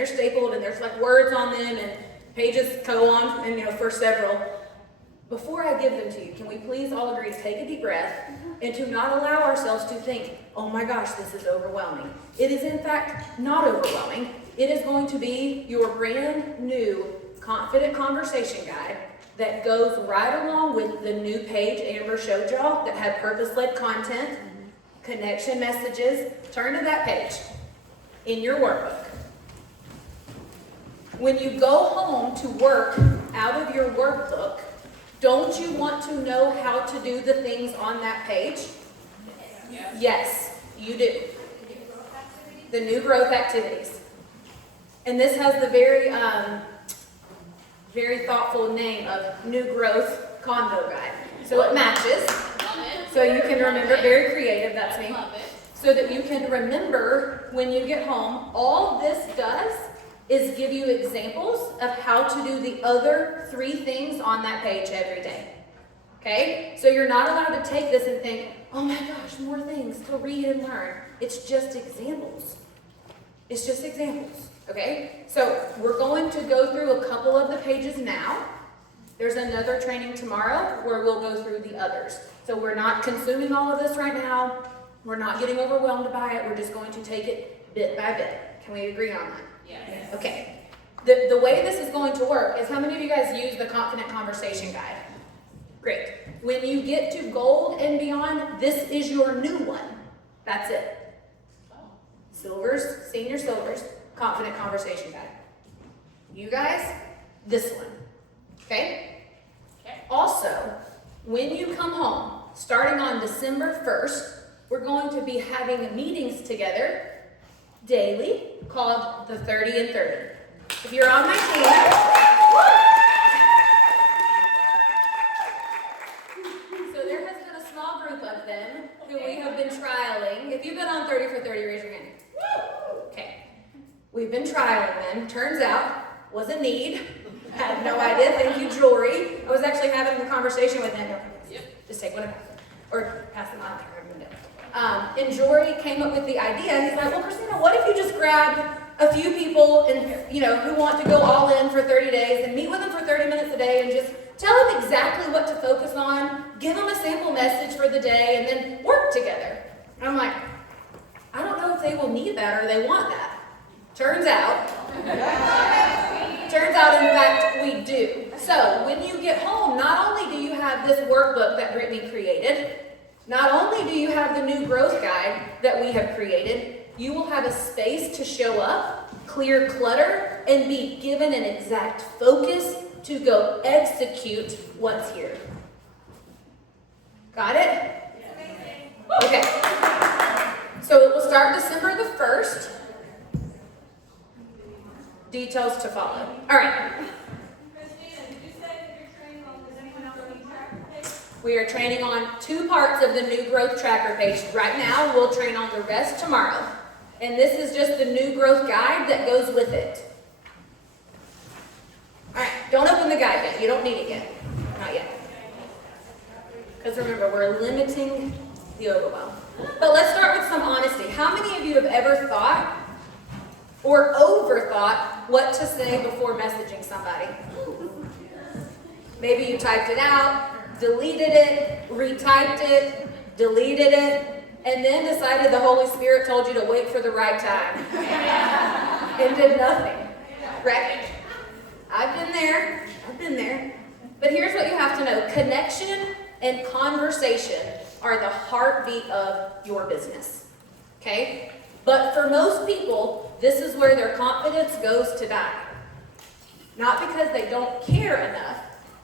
they're stapled and there's like words on them and pages go on and for several. Before I give them to you, can we please all agree to take a deep breath and to not allow ourselves to think, oh my gosh, this is overwhelming. It is in fact not overwhelming. It is going to be your brand new confident conversation guide that goes right along with the new page Amber showed y'all that had purpose-led content, connection messages. Turn to that page in your workbook. When you go home to work out of your workbook, don't you want to know how to do the things on that page? Yes, you do. The new growth activities. And this has the very thoughtful name of New Growth Convo Guide. So it matches. So you can remember, very creative, that's me. So that you can remember when you get home, all this does is give you examples of how to do the other 3 things on that page every day. Okay? So you're not allowed to take this and think, oh my gosh, more things to read and learn. It's just examples. It's just examples. Okay? So we're going to go through a couple of the pages now. There's another training tomorrow where we'll go through the others. So we're not consuming all of this right now. We're not getting overwhelmed by it. We're just going to take it bit by bit. Can we agree on that? Yes. Okay. The way this is going to work is, how many of you guys use the Confident Conversation Guide? Great. When you get to gold and beyond, this is your new one. That's it. Silvers, senior silvers, Confident Conversation Guide. You guys, this one. Okay? Also, when you come home, starting on December 1st, we're going to be having meetings together daily called the 30 and 30. If you're on my team, so there has been a small group of them who we have been trialing. If you've been on 30 for 30, raise your hand. Okay. We've been trialing them. Turns out, was a need. Had no idea. Thank you, Jory. I was actually having a conversation with him. Just take one of them. Or pass them on. And Jory came up with the idea. He's like, well, Christina, what if you just grabbed a few people and who want to go all in for 30 days and meet with them for 30 minutes a day and just tell them exactly what to focus on, give them a sample message for the day, and then work together. And I'm like, I don't know if they will need that or they want that. Turns out, in fact, we do. So when you get home, not only do you have this workbook that Brittany created, not only do you have the new growth guide that we have created, you will have a space to show up, clear clutter, and be given an exact focus to go execute what's here. Got it? Okay. So it will start December the 1st. Details to follow. All right. We are training on 2 parts of the new growth tracker page. Right now, we'll train on the rest tomorrow. And this is just the new growth guide that goes with it. All right, don't open the guide yet. You don't need it yet. Not yet. Because remember, we're limiting the overwhelm. But let's start with some honesty. How many of you have ever thought or overthought what to say before messaging somebody? Maybe you typed it out, deleted it, retyped it, deleted it, and then decided the Holy Spirit told you to wait for the right time. And did nothing. Right? I've been there. But here's what you have to know. Connection and conversation are the heartbeat of your business. Okay? But for most people, this is where their confidence goes to die. Not because they don't care enough,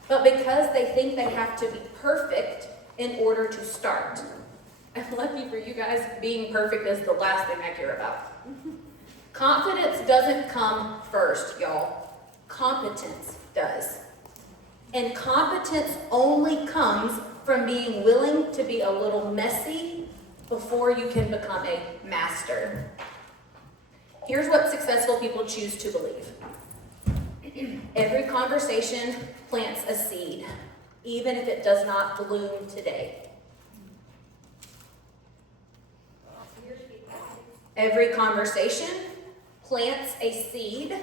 but because they think they have to be perfect in order to start. And lucky for you guys, being perfect is the last thing I care about. Confidence doesn't come first, y'all. Competence does. And competence only comes from being willing to be a little messy before you can become a master. Here's what successful people choose to believe. Every conversation plants a seed, even if it does not bloom today. Every conversation plants a seed,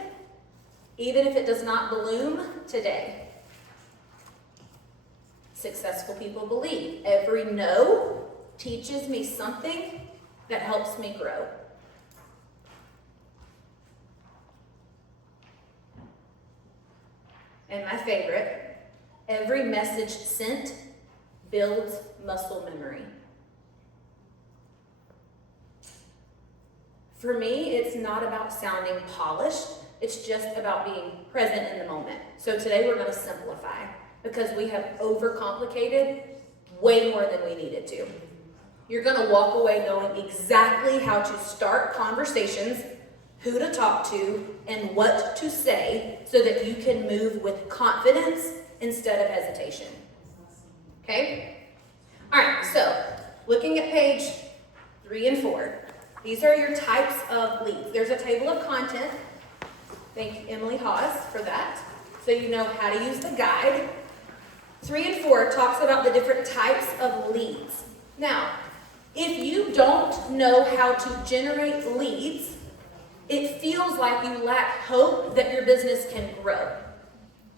even if it does not bloom today. Successful people believe every no teaches me something that helps me grow. And my favorite, every message sent builds muscle memory. For me, it's not about sounding polished. It's just about being present in the moment. So today we're going to simplify because we have overcomplicated way more than we needed to. You're going to walk away knowing exactly how to start conversations, who to talk to, and what to say so that you can move with confidence instead of hesitation. Okay? All right, so looking at page 3 and 4, these are your types of leads. There's a table of content. Thank Emily Hawes for that. So you know how to use the guide. 3 and 4 talks about the different types of leads. Now, if you don't know how to generate leads, it feels like you lack hope that your business can grow.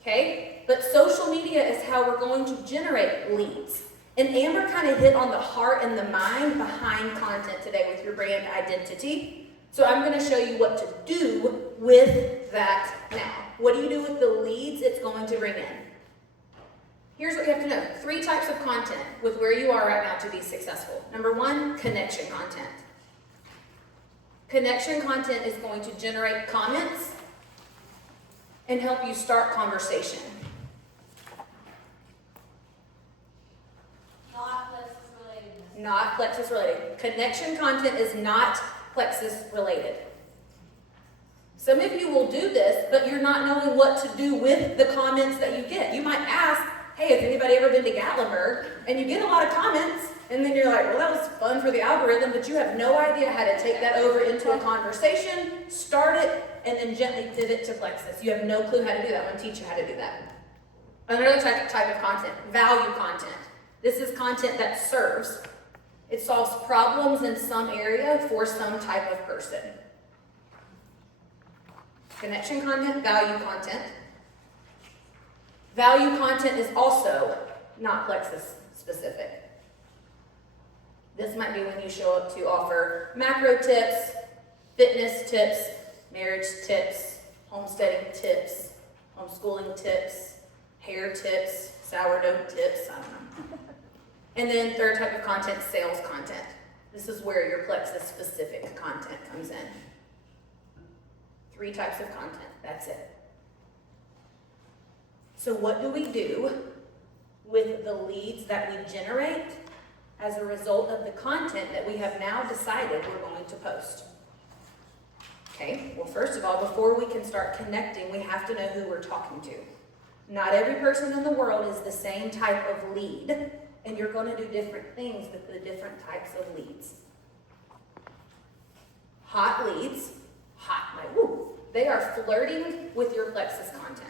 Okay? But social media is how we're going to generate leads. And Amber kind of hit on the heart and the mind behind content today with your brand identity. So I'm going to show you what to do with that now. What do you do with the leads it's going to bring in? Here's what you have to know. 3 types of content with where you are right now to be successful. Number 1, connection content. Connection content is going to generate comments and help you start conversation. Not plexus related. Connection content is not plexus related. Some of you will do this, but you're not knowing what to do with the comments that you get. You might ask, hey, has anybody ever been to Gatlinburg? And you get a lot of comments, and then you're like, well, that was fun for the algorithm, but you have no idea how to take that over into a conversation, start it, and then gently pivot to plexus. You have no clue how to do that. I'm going to teach you how to do that. Another type of content, value content. This is content that serves. It solves problems in some area for some type of person. Connection content, value content. Value content is also not plexus specific. This might be when you show up to offer macro tips, fitness tips, marriage tips, homesteading tips, homeschooling tips, hair tips, sourdough tips, I don't know. And then third type of content, sales content. This is where your plexus specific content comes in. 3 types of content, that's it. So what do we do with the leads that we generate as a result of the content that we have now decided we're going to post? Okay, well, first of all, before we can start connecting, we have to know who we're talking to. Not every person in the world is the same type of lead, and you're going to do different things with the different types of leads. Hot leads, they are flirting with your plexus content.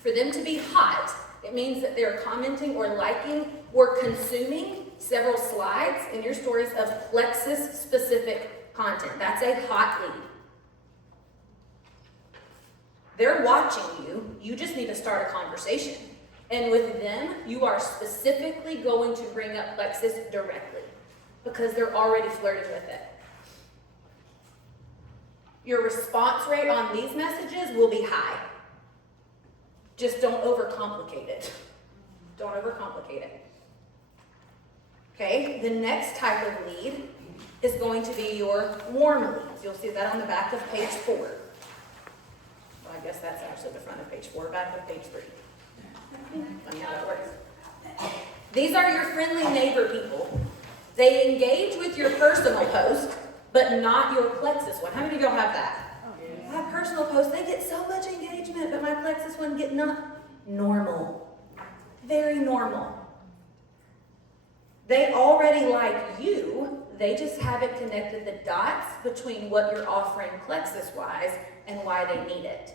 For them to be hot, it means that they're commenting or liking or consuming several slides in your stories of plexus-specific content. That's a hot lead. They're watching you. You just need to start a conversation. And with them, you are specifically going to bring up plexus directly because they're already flirting with it. Your response rate on these messages will be high. Just don't overcomplicate it. Don't overcomplicate it. Okay, the next type of lead is going to be your warm leads. You'll see that on the back of page 4. Well, I guess that's actually the front of page 4, back of page 3. Funny how that works. These are your friendly neighbor people. They engage with your personal post, but not your plexus one. How many of y'all have that? My personal posts, they get so much engagement, but my plexus one get not normal. Very normal. They already like you, they just haven't connected the dots between what you're offering plexus-wise and why they need it.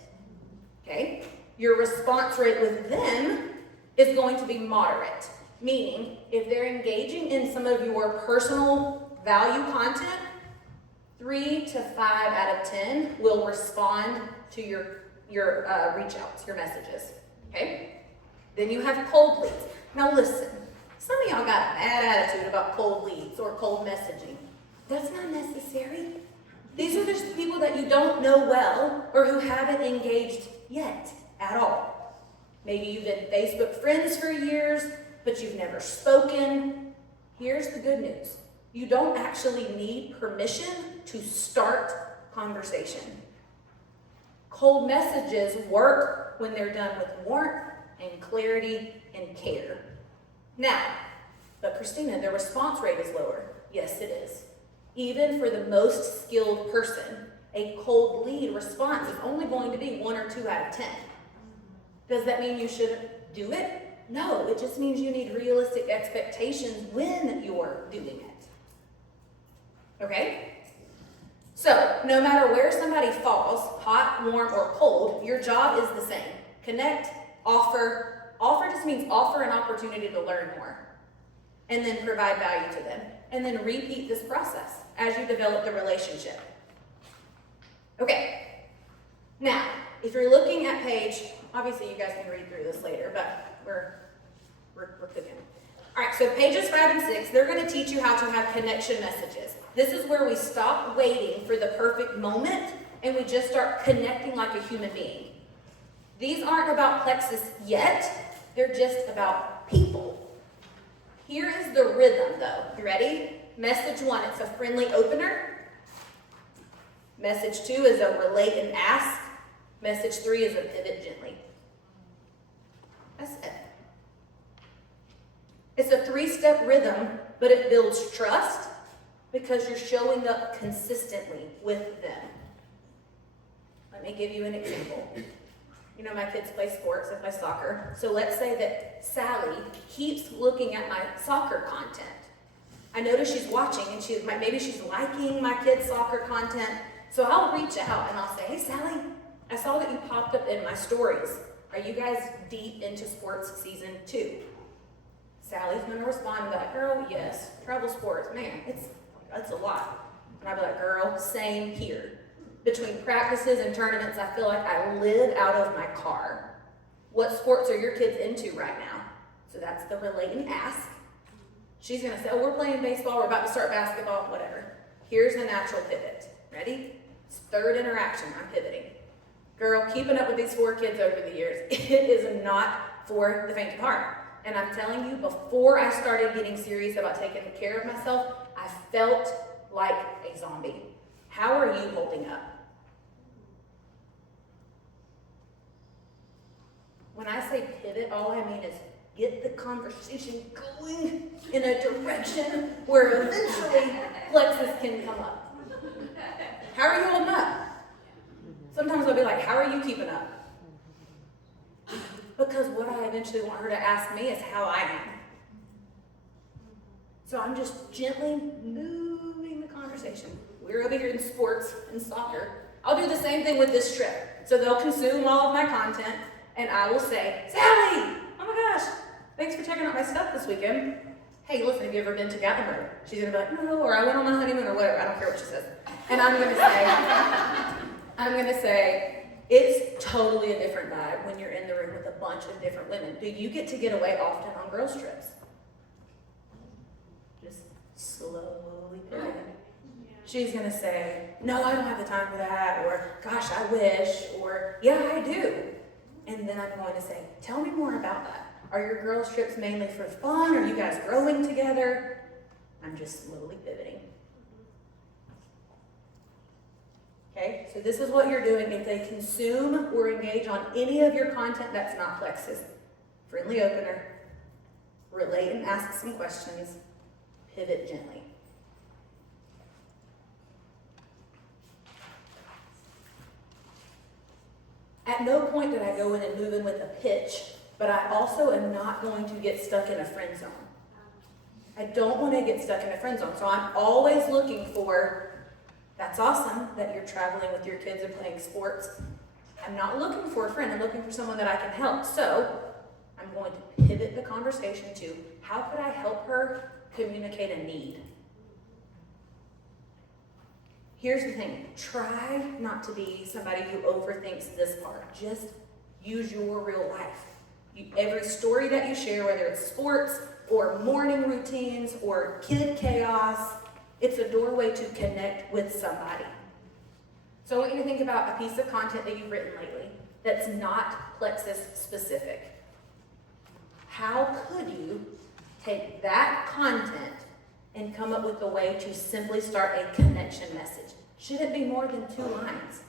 Okay? Your response rate with them is going to be moderate, meaning if they're engaging in some of your personal value content, 3 to 5 out of 10 will respond to your reach outs, your messages. Okay? Then you have cold leads. Now listen, some of y'all got a bad attitude about cold leads or cold messaging. That's not necessary. These are just people that you don't know well or who haven't engaged yet at all. Maybe you've been Facebook friends for years, but you've never spoken. Here's the good news. You don't actually need permission to start conversation. Cold messages work when they're done with warmth and clarity and care. Now, but Christina, the response rate is lower. Yes, it is. Even for the most skilled person, a cold lead response is only going to be 1 or 2 out of 10. Does that mean you shouldn't do it? No, it just means you need realistic expectations when you're doing it. Okay? So, no matter where somebody falls, hot, warm, or cold, your job is the same. Connect, offer. Offer just means offer an opportunity to learn more. And then provide value to them. And then repeat this process as you develop the relationship. Okay. Now, if you're looking at page, obviously you guys can read through this later, but we're cooking. All right, so pages 5 and 6, they're going to teach you how to have connection messages. This is where we stop waiting for the perfect moment and we just start connecting like a human being. These aren't about plexus yet, they're just about people. Here is the rhythm though. You ready? Message 1, it's a friendly opener. Message 2 is a relate and ask. Message 3 is a pivot gently. That's it. It's a 3-step rhythm, but it builds trust because you're showing up consistently with them. Let me give you an example. You know, my kids play sports, they play soccer. So let's say that Sally keeps looking at my soccer content. I notice she's watching and maybe she's liking my kids' soccer content. So I'll reach out and I'll say, hey Sally, I saw that you popped up in my stories. Are you guys deep into sports season 2? Sally's gonna respond and be like, girl, yes, travel sports, man, it's a lot. And I'll be like, girl, same here. Between practices and tournaments, I feel like I live out of my car. What sports are your kids into right now? So that's the relate and ask. She's gonna say, oh, we're playing baseball, we're about to start basketball, whatever. Here's the natural pivot. Ready? It's 3rd interaction, I'm pivoting. Girl, keeping up with these 4 kids over the years, it is not for the faint of heart. And I'm telling you, before I started getting serious about taking care of myself, I felt like a zombie. How are you holding up? When I say pivot, all I mean is get the conversation going in a direction where eventually plexus can come up. How are you holding up? Sometimes I'll be like, how are you keeping up? Because what I eventually want her to ask me is how I am. So I'm just gently moving the conversation. We're over here in sports and soccer. I'll do the same thing with this trip. So they'll consume all of my content, and I will say, Sally, oh my gosh, thanks for checking out my stuff this weekend. Hey, listen, have you ever been to Getaway? She's gonna be like, no, or I went on my honeymoon, or whatever. I don't care what she says. And I'm gonna say, it's totally a different vibe when you're in the room with a bunch of different women. Do you get to get away often on girls' trips? Just slowly pivoting. She's gonna say, no, I don't have the time for that, or gosh, I wish, or yeah, I do. And then I'm going to say, tell me more about that. Are your girls' trips mainly for fun? Are you guys growing together? I'm just slowly pivoting. Okay, so this is what you're doing if they consume or engage on any of your content that's not plexus. Friendly opener, relate and ask some questions, pivot gently. At no point did I go in and move in with a pitch, but I also am not going to get stuck in a friend zone. I don't want to get stuck in a friend zone, so I'm always looking for, that's awesome that you're traveling with your kids and playing sports. I'm not looking for a friend, I'm looking for someone that I can help. So I'm going to pivot the conversation to, how could I help her communicate a need? Here's the thing, try not to be somebody who overthinks this part. Just use your real life. Every story that you share, whether it's sports or morning routines or kid chaos, it's a doorway to connect with somebody. So I want you to think about a piece of content that you've written lately that's not Plexus specific. How could you take that content and come up with a way to simply start a connection message? Should it be more than 2 lines?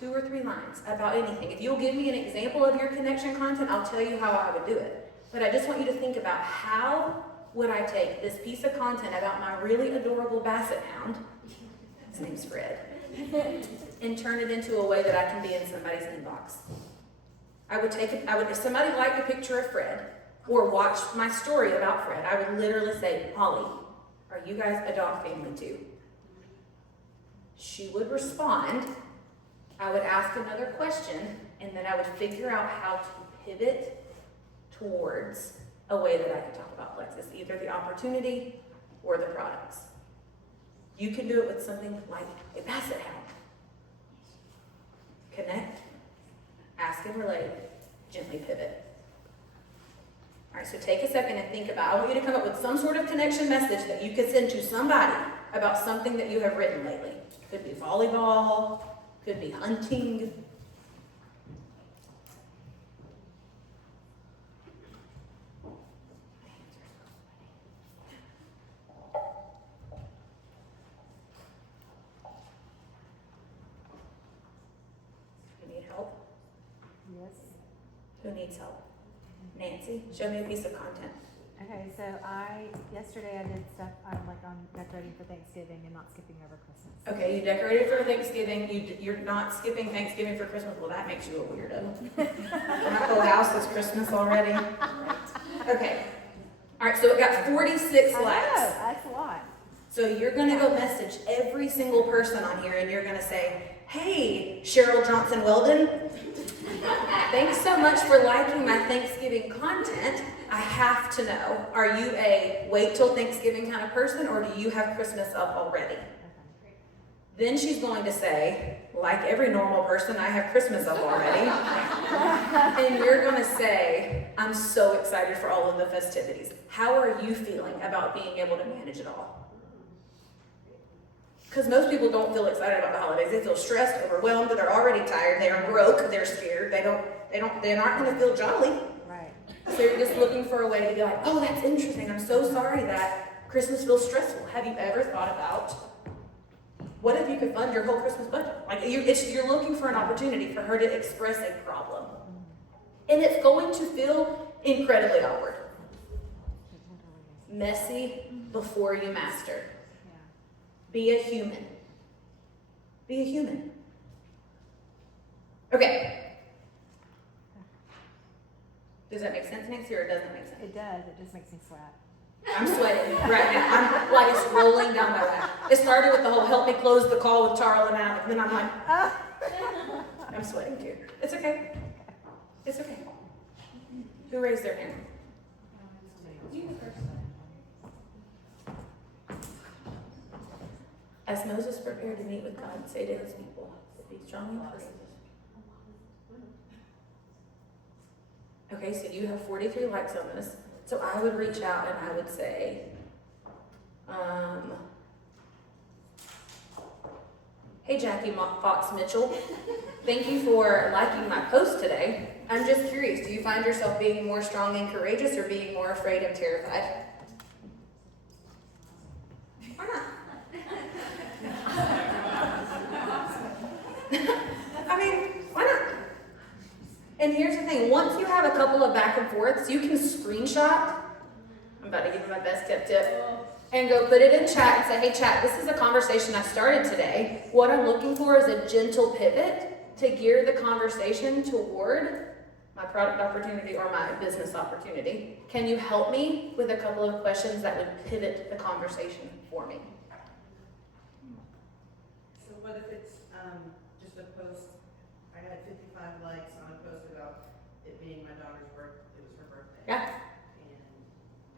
2 or 3 lines about anything. If you'll give me an example of your connection content, I'll tell you how I would do it. But I just want you to think about how would I take this piece of content about my really adorable basset hound, his name's Fred, and turn it into a way that I can be in somebody's inbox. If somebody liked a picture of Fred or watched my story about Fred, I would literally say, Holly, are you guys a dog family too? She would respond. I would ask another question, and then I would figure out how to pivot towards a way that I could talk about Plexus, either the opportunity or the products. You can do it with something like a basset hound. Connect, ask and relate, gently pivot. All right, so take a second and think about, I want you to come up with some sort of connection message that you could send to somebody about something that you have written lately. Could be volleyball, could be hunting. You need help? Yes. Who needs help? Nancy, show me a piece of content. Okay, so yesterday I did stuff, I'm decorating for Thanksgiving and not skipping over Christmas. Okay, you decorated for Thanksgiving, you're not skipping Thanksgiving for Christmas, well that makes you a weirdo. My whole house is Christmas already. Okay, all right, so it got 46 likes. That's a lot. So you're gonna go message every single person on here and you're gonna say, hey, Cheryl Johnson Weldon, thanks so much for liking my Thanksgiving content. I have to know, are you a wait till Thanksgiving kind of person or do you have Christmas up already? Then she's going to say, like every normal person, I have Christmas up already. And you're going to say, I'm so excited for all of the festivities. How are you feeling about being able to manage it all? Because most people don't feel excited about the holidays. They feel stressed, overwhelmed, they're already tired, they're broke, they're scared, they're not going to feel jolly. Right. So you're just looking for a way to be like, oh, that's interesting. I'm so sorry that Christmas feels stressful. Have you ever thought about what if you could fund your whole Christmas budget? Like you're looking for an opportunity for her to express a problem. And it's going to feel incredibly awkward. Messy before you master. Be a human. Be a human. Okay. Does that make sense, Nancy, or it doesn't make sense? It does, it just makes me sweat. I'm sweating right now. I'm like, it's rolling down my back. It started with the whole help me close the call with Charl and Alec, and then I'm like, I'm sweating too. It's okay. It's okay. Who raised their hand? You the first. As Moses prepared to meet with God, say to his people, be strong and courageous. Okay, so you have 43 likes on this. So I would reach out and I would say, hey Jackie Fox Mitchell, thank you for liking my post today. I'm just curious, do you find yourself being more strong and courageous or being more afraid and terrified? Why not? I mean, why not? And here's the thing, once you have a couple of back and forths, you can screenshot, I'm about to give you my best tip, and go put it in chat and say, hey chat, this is a conversation I started today. What I'm looking for is a gentle pivot to gear the conversation toward my product opportunity or my business opportunity. Can you help me with a couple of questions that would pivot the conversation for me? So what if it's just a post, I had 55 likes on a post about it being my daughter's birthday, it was her birthday. Yeah. And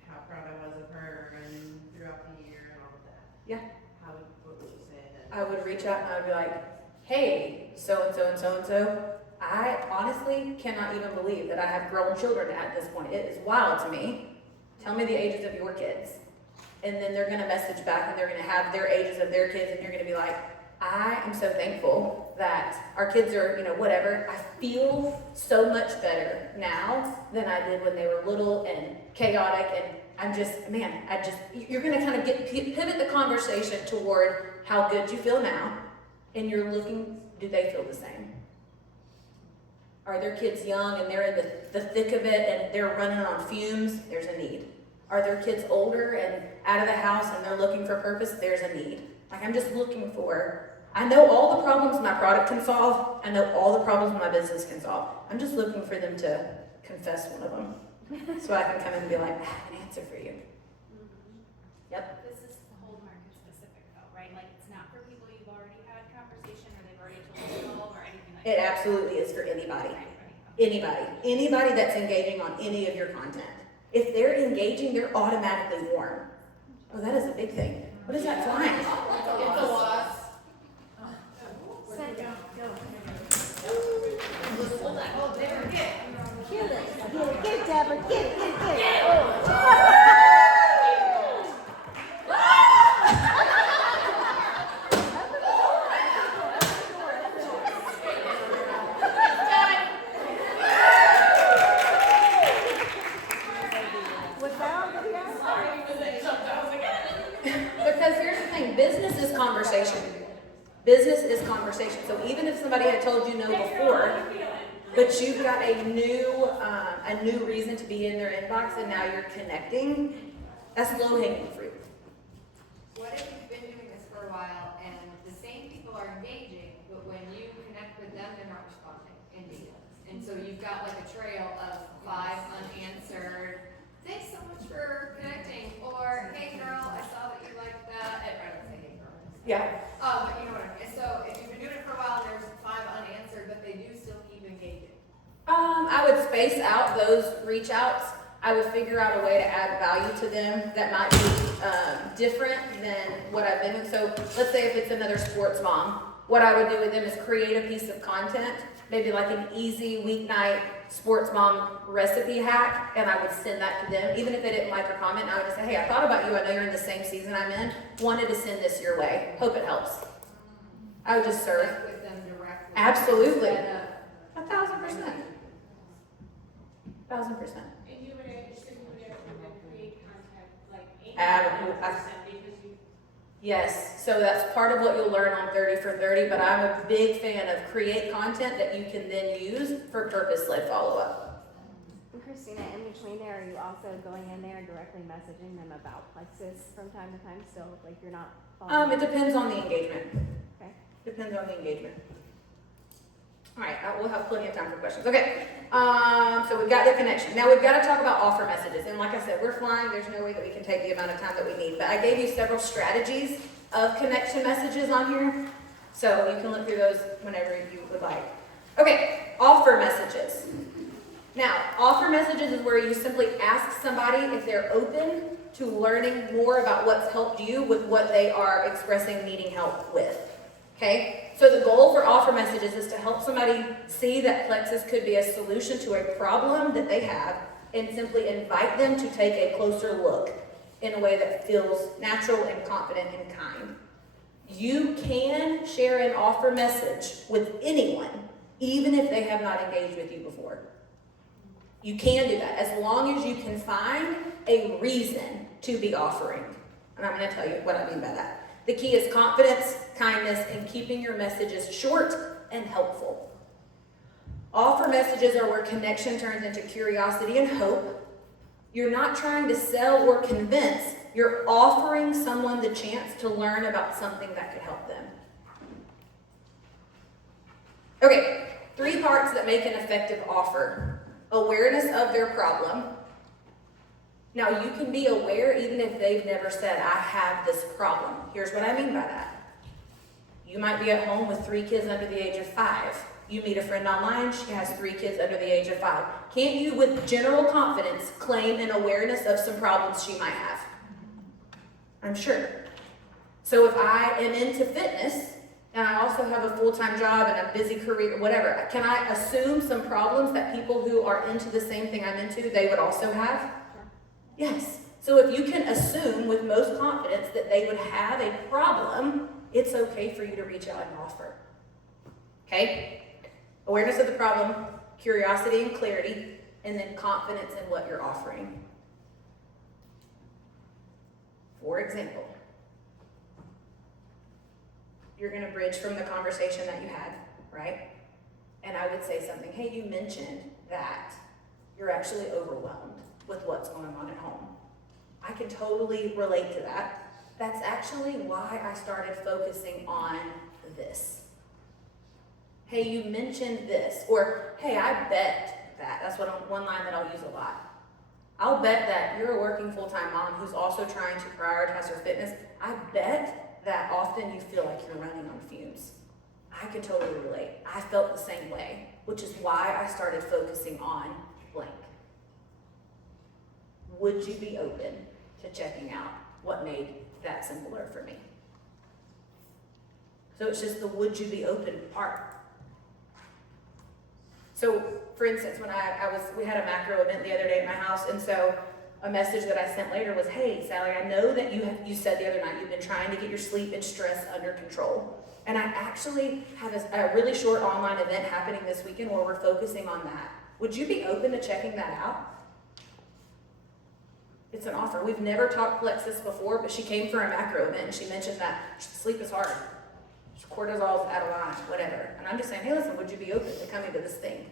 how proud I was of her and throughout the year and all of that. Yeah. What would you say then? I would reach out and I would be like, hey, so-and-so and so-and-so, I honestly cannot even believe that I have grown children at this point. It is wild to me. Tell me the ages of your kids. And then they're going to message back and they're going to have their ages of their kids, and you're going to be like, I am so thankful that our kids are, whatever. I feel so much better now than I did when they were little and chaotic, and you're going to kind of pivot the conversation toward how good you feel now, and you're looking, do they feel the same? Are their kids young and they're in the thick of it and they're running on fumes? There's a need. Are their kids older and out of the house and they're looking for purpose? There's a need. Like, I'm just looking for, I know all the problems my product can solve. I know all the problems my business can solve. I'm just looking for them to confess one of them so I can come in and be like, I have an answer for you. Yep. This is the whole market specific though, right? Like, it's not for people you've already had conversation or they've already told you or anything like It that. absolutely is for anybody. Right. Anybody that's engaging on any of your content. If they're engaging, they're automatically warm. Oh, that is a big thing. What is that flying? It's a loss. Get it, Deborah, get it. Oh. Because here's the thing, business is conversation. Business is conversation. So even if somebody had told you no before, but you've got a new reason to be in their inbox and now you're connecting, that's low-hanging fruit. What if you've been doing this for a while and the same people are engaging, but when you connect with them, they're not responding in DMs? And so you've got like a trail of 5 unanswered, thanks so much for connecting, or hey girl, I saw that you liked that. I don't say hey girl. Yeah. But you know what I mean. So if you've been doing it for a while and there's 5 unanswered, but they do still keep engaging. I would space out those reach outs. I would figure out a way to add value to them that might be different than what I've been with. So let's say if it's another sports mom, what I would do with them is create a piece of content, maybe like an easy weeknight sports mom recipe hack, and I would send that to them. Even if they didn't like or comment, I would just say, hey, I thought about you. I know you're in the same season I'm in. Wanted to send this your way. Hope it helps. I would just serve. Connect with them directly. Absolutely. Instead of 1,000%. 1,000%. And you would create content like 80% because you. Yes, so that's part of what you'll learn on 30 for 30, but I'm a big fan of create content that you can then use for purpose-led follow-up. And Christina, in between there, are you also going in there and directly messaging them about Plexus from time to time still? Like, you're not following? It depends on the engagement. Okay. Depends on the engagement. All right, we'll have plenty of time for questions. Okay, so we've got the connection. Now we've got to talk about offer messages. And like I said, we're flying. There's no way that we can take the amount of time that we need. But I gave you several strategies of connection messages on here. So you can look through those whenever you would like. Okay, offer messages. Now, offer messages is where you simply ask somebody if they're open to learning more about what's helped you with what they are expressing needing help with. Okay? So the goal for offer messages is to help somebody see that Plexus could be a solution to a problem that they have and simply invite them to take a closer look in a way that feels natural and confident and kind. You can share an offer message with anyone, even if they have not engaged with you before. You can do that as long as you can find a reason to be offering. And I'm going to tell you what I mean by that. The key is confidence, kindness, and keeping your messages short and helpful. Offer messages are where connection turns into curiosity and hope. You're not trying to sell or convince. You're offering someone the chance to learn about something that could help them. Okay, 3 parts that make an effective offer. Awareness of their problem. Now, you can be aware even if they've never said, I have this problem. Here's what I mean by that. You might be at home with 3 kids under the age of 5. You meet a friend online, she has 3 kids under the age of 5. Can't you, with general confidence, claim an awareness of some problems she might have? I'm sure. So if I am into fitness, and I also have a full-time job and a busy career, whatever, can I assume some problems that people who are into the same thing I'm into, they would also have? Yes. So if you can assume with most confidence that they would have a problem, it's okay for you to reach out and offer. Okay? Awareness of the problem, curiosity and clarity, and then confidence in what you're offering. For example, you're going to bridge from the conversation that you had, right? And I would say something, hey, you mentioned that you're actually overwhelmed with what's going on at home. I can totally relate to that. That's actually why I started focusing on this. Hey, you mentioned this, or hey, I bet that. That's one line that I'll use a lot. I'll bet that you're a working full-time mom who's also trying to prioritize her fitness. I bet that often you feel like you're running on fumes. I can totally relate. I felt the same way, which is why I started focusing on blank. Would you be open to checking out what made that simpler for me? So it's just the would you be open part. So, for instance, when we had a macro event the other day at my house, and so a message that I sent later was, hey, Sally, I know that you said the other night you've been trying to get your sleep and stress under control. And I actually have a really short online event happening this weekend where we're focusing on that. Would you be open to checking that out? It's an offer. We've never talked plexus before, but she came for a macro event and she mentioned that sleep is hard. Cortisol is out of line, whatever. And I'm just saying, hey, listen, would you be open to coming to this thing?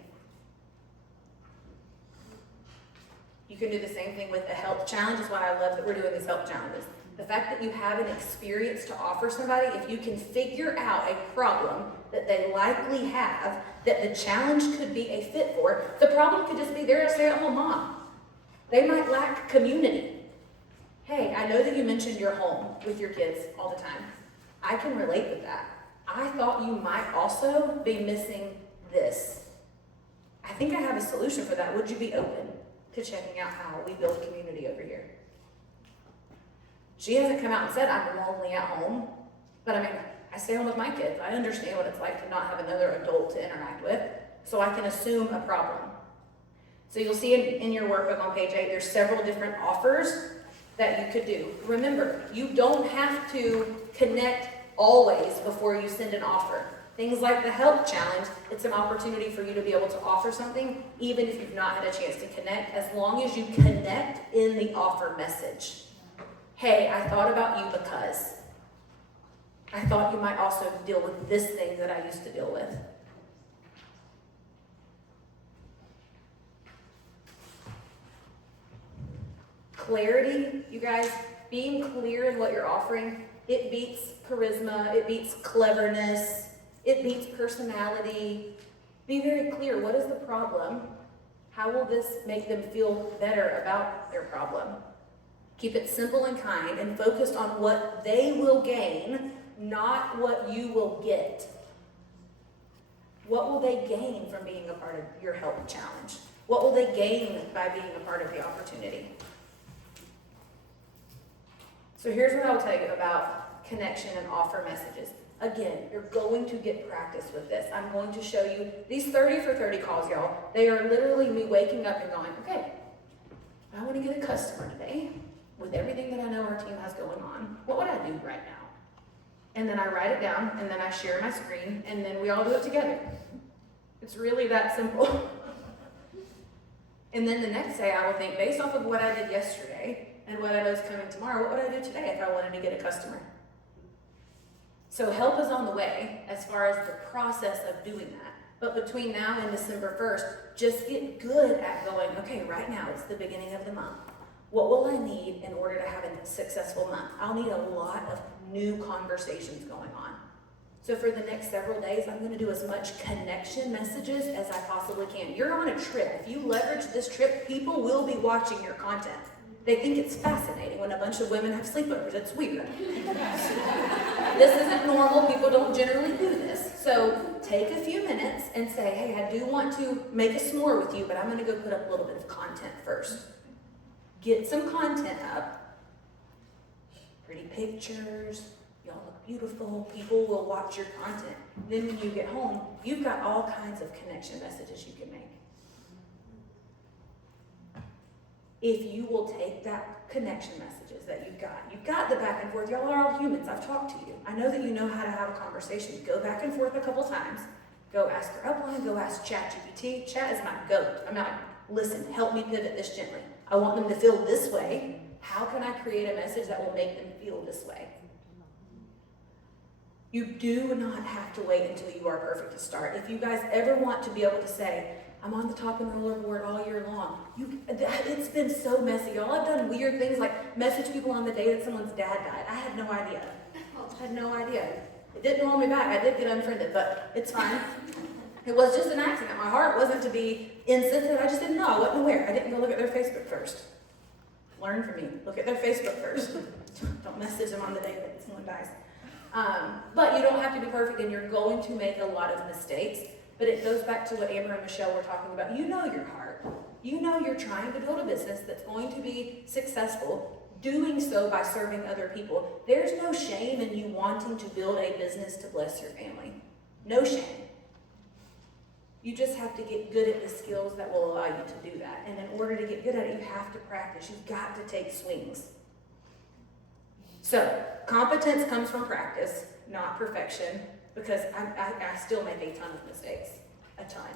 You can do the same thing with a health challenge. Is why I love that we're doing these health challenges. The fact that you have an experience to offer somebody, if you can figure out a problem that they likely have, that the challenge could be a fit for, the problem could just be they're a stay-at-home mom. They might lack community. Hey, I know that you mentioned you're home with your kids all the time. I can relate with that. I thought you might also be missing this. I think I have a solution for that. Would you be open to checking out how we build community over here? She hasn't come out and said, I'm lonely at home. But I mean, I stay home with my kids. I understand what it's like to not have another adult to interact with. So I can assume a problem. So you'll see in your workbook on page 8, there's several different offers that you could do. Remember, you don't have to connect always before you send an offer. Things like the health challenge, it's an opportunity for you to be able to offer something even if you've not had a chance to connect, as long as you connect in the offer message. Hey, I thought about you because I thought you might also deal with this thing that I used to deal with. Clarity, you guys, being clear in what you're offering, it beats charisma, it beats cleverness, it beats personality. Be very clear. What is the problem? How will this make them feel better about their problem? Keep it simple and kind and focused on what they will gain, not what you will get. What will they gain from being a part of your health challenge? What will they gain by being a part of the opportunity? So here's what I'll tell you about connection and offer messages. Again, you're going to get practice with this. I'm going to show you these 30 for 30 calls, y'all. They are literally me waking up and going, okay, I want to get a customer today with everything that I know our team has going on. What would I do right now? And then I write it down, and then I share my screen, and then we all do it together. It's really that simple. And then the next day I will think, based off of what I did yesterday and what I know is coming tomorrow, what would I do today if I wanted to get a customer? So help is on the way as far as the process of doing that. But between now and December 1st, just get good at going, okay, right now it's the beginning of the month. What will I need in order to have a successful month? I'll need a lot of new conversations going on. So for the next several days, I'm going to do as much connection messages as I possibly can. You're on a trip. If you leverage this trip, people will be watching your content. They think it's fascinating when a bunch of women have sleepovers. It's weird. This isn't normal. People don't generally do this. So take a few minutes and say, hey, I do want to make a s'more with you, but I'm going to go put up a little bit of content first. Get some content up. Pretty pictures. Y'all beautiful. People will watch your content. Then when you get home, you've got all kinds of connection messages you can make. If you will take that connection messages that you've got the back and forth. Y'all are all humans. I've talked to you. I know that you know how to have a conversation. Go back and forth a couple times. Go ask your upline. Go ask ChatGPT. Chat is my goat. I'm not, listen, help me pivot this gently. I want them to feel this way. How can I create a message that will make them feel this way? You do not have to wait until you are perfect to start. If you guys ever want to be able to say, I'm on the top and roller board all year long. It's been so messy. Y'all have done weird things like message people on the day that someone's dad died. I had no idea. It didn't hold me back. I did get unfriended, but it's fine. It was just an accident. My heart wasn't to be insensitive. I just didn't know. I wasn't aware. I didn't go look at their Facebook first. Learn from me. Look at their Facebook first. Don't message them on the day that someone dies. But you don't have to be perfect, and you're going to make a lot of mistakes. But it goes back to what Amber and Michelle were talking about. You know your heart. You know you're trying to build a business that's going to be successful, doing so by serving other people. There's no shame in you wanting to build a business to bless your family. No shame. You just have to get good at the skills that will allow you to do that. And in order to get good at it, you have to practice. You've got to take swings. So, competence comes from practice, not perfection, because I still make a ton of mistakes. A ton.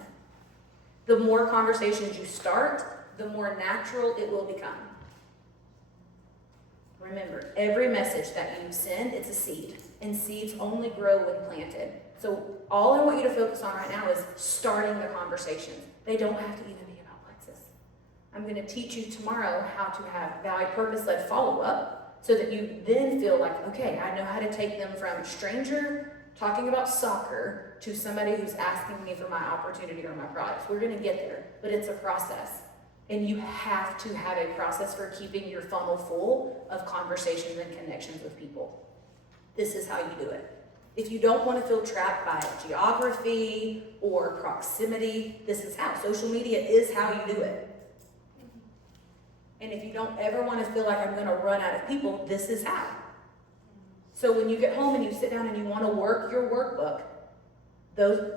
The more conversations you start, the more natural it will become. Remember, every message that you send, it's a seed. And seeds only grow when planted. So all I want you to focus on right now is starting the conversations. They don't have to even be about Lexus. I'm going to teach you tomorrow how to have value purpose-led follow-up so that you then feel like, okay, I know how to take them from stranger talking about soccer to somebody who's asking me for my opportunity or my products. We're going to get there, but it's a process. And you have to have a process for keeping your funnel full of conversations and connections with people. This is how you do it. If you don't want to feel trapped by geography or proximity, this is how. Social media is how you do it. And if you don't ever want to feel like I'm going to run out of people, this is how. So when you get home and you sit down and you want to work your workbook,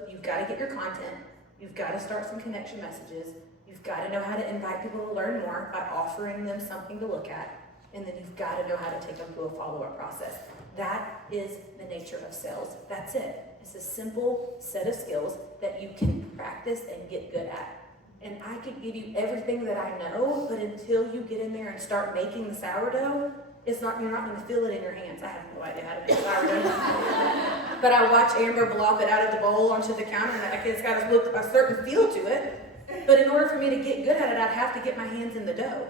you've got to get your content. You've got to start some connection messages. You've got to know how to invite people to learn more by offering them something to look at. And then you've got to know how to take them through a follow-up process. That is the nature of sales. That's it. It's a simple set of skills that you can practice and get good at. And I could give you everything that I know, but until you get in there and start making the sourdough, you're not going to feel it in your hands. I have no idea how to make sourdough. But I watch Amber blop it out of the bowl onto the counter, and it's got a certain feel to it. But in order for me to get good at it, I'd have to get my hands in the dough.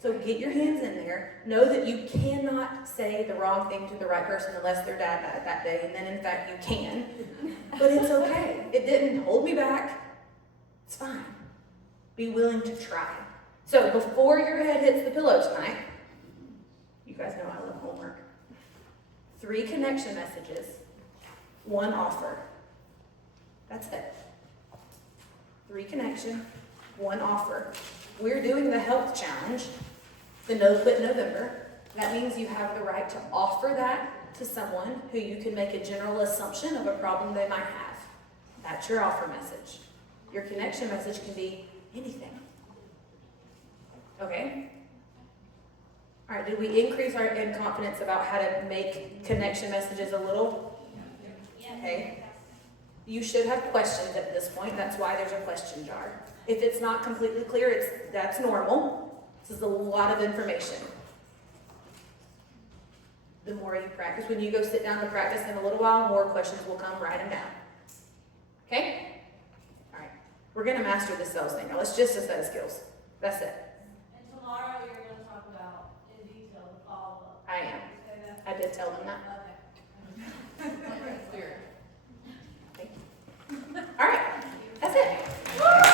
So get your hands in there. Know that you cannot say the wrong thing to the right person unless their dad died that day, and then in fact you can. But it's okay. It didn't hold me back. It's fine. Be willing to try. So before your head hits the pillow tonight, you guys know I love homework. 3 connection messages, 1 offer. That's it. 3 connection, 1 offer. We're doing the health challenge, the No Quit November. That means you have the right to offer that to someone who you can make a general assumption of a problem they might have. That's your offer message. Your connection message can be anything. Okay? All right, did we increase our confidence about how to make connection messages a little? Okay. You should have questions at this point. That's why there's a question jar. If it's not completely clear, that's normal. This is a lot of information. The more you practice, when you go sit down to practice in a little while, more questions will come. Write them down. Okay? All right. We're going to master the sales thing. Now, it's just a set of skills. That's it. And tomorrow you're going to talk about in detail the follow-up. I am. Say that? I did tell them that.